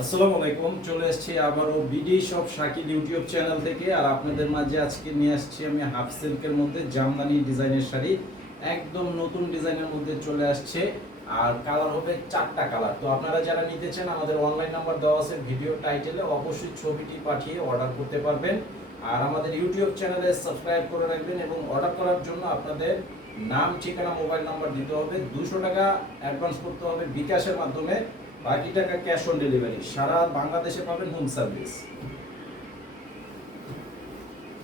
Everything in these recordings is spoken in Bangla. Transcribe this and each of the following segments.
আসসালামু আলাইকুম। চলে এসেছি আবারও BD shop Shakil YouTube channel থেকে। আর আপনাদের মাঝে আজকে নিয়ে আসছি আমি হাফ সিল্কের মধ্যে জামদানি ডিজাইনের শাড়ি। একদম নতুন ডিজাইনের মধ্যে চলে আসছে। আর কালার হবে 4টা কালার। তো আপনারা যারা নিতে চান আমাদের অনলাইন নাম্বার দেওয়া আছে ভিডিও টাইটেলে, অবশ্যই ছবিটি পাঠিয়ে অর্ডার করতে পারবেন। আর আমাদের ইউটিউব চ্যানেলে সাবস্ক্রাইব করে রাখবেন এবং অর্ডার করার জন্য আপনাদের নাম, ঠিকানা, মোবাইল নাম্বার দিতে হবে। 200 টাকা অ্যাডভান্স করতে হবে বিকাশের মাধ্যমে, বাকি টাকা ক্যাশ অন ডেলিভারি। সারা বাংলাদেশে পাবেন হোম সার্ভিস।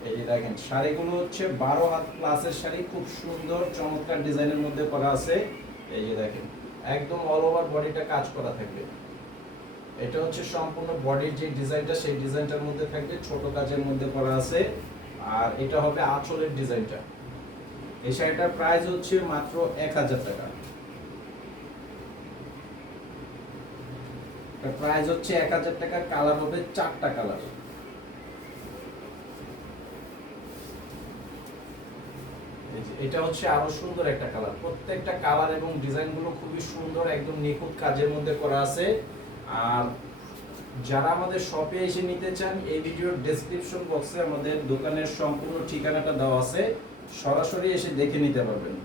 এই যে দেখেন শাড়িগুলো হচ্ছে 12 হাত প্লাসের শাড়ি, খুব সুন্দর চমৎকার ডিজাইনের মধ্যে করা আছে। এই যে দেখেন একদম অল ওভার বডিটা কাজ করা থাকবে। এটা হচ্ছে সম্পূর্ণ বডির যে ডিজাইনটা সেই ডিজাইনটার মধ্যে থাকবে, ছোট কাজের মধ্যে করা আছে। আর এটা হবে আঁচলের ডিজাইনটা। এই শাড়িটার প্রাইস হচ্ছে মাত্র 1000 টাকা। প্রাইস হচ্ছে 1000 টাকা। কালার হবে 4টা কালার। এটা হচ্ছে আরো সুন্দর একটা কালার। প্রত্যেকটা কালার এবং ডিজাইন গুলো খুবই সুন্দর, একদম নিখুঁত কাজের মধ্যে করা আছে। আর যারা আমাদের শপে এসে নিতে চান, এই ভিডিওর ডেসক্রিপশন বক্সে আমাদের দোকানের সম্পূর্ণ ঠিকানাটা দেওয়া আছে, সরাসরি এসে দেখে নিতে পারবেন।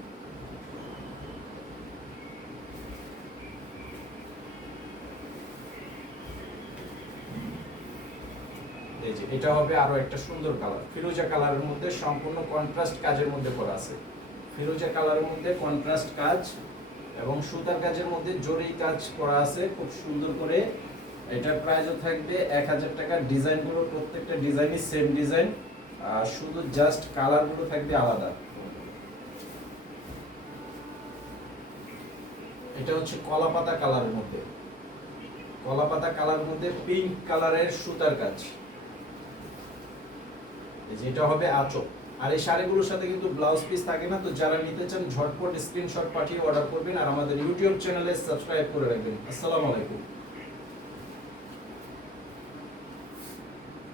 এই যে এটা হবে আরো একটা সুন্দর কালার, ফিরোজা কালারের মধ্যে সম্পূর্ণ কন্ট্রাস্ট কাজের মধ্যে করা আছে। ফিরোজা কালারের মধ্যে কন্ট্রাস্ট কাজ এবং সুতার কাজের মধ্যে জরি কাজ করা আছে খুব সুন্দর করে। এটার প্রাইসও থাকবে 1000 টাকা। ডিজাইনগুলো প্রত্যেকটা ডিজাইনই সেম ডিজাইন, আর শুধু জাস্ট কালারগুলো থাকবে আলাদা। এটা হচ্ছে কলাপাতা কালারের মধ্যে, কলাপাতা কালারের মধ্যে পিঙ্ক কালারের সুতার কাজ। যেটা হবে আঁচল। আর এই শাড়িগুলোর সাথে কিন্তু ব্লাউজ পিস থাকে না। তো যারা নিতে চান ঝটপট স্ক্রিনশট পাঠিয়ে অর্ডার করবেন আর আমাদের ইউটিউব চ্যানেলে সাবস্ক্রাইব করে রাখবেন। আসসালামু আলাইকুম।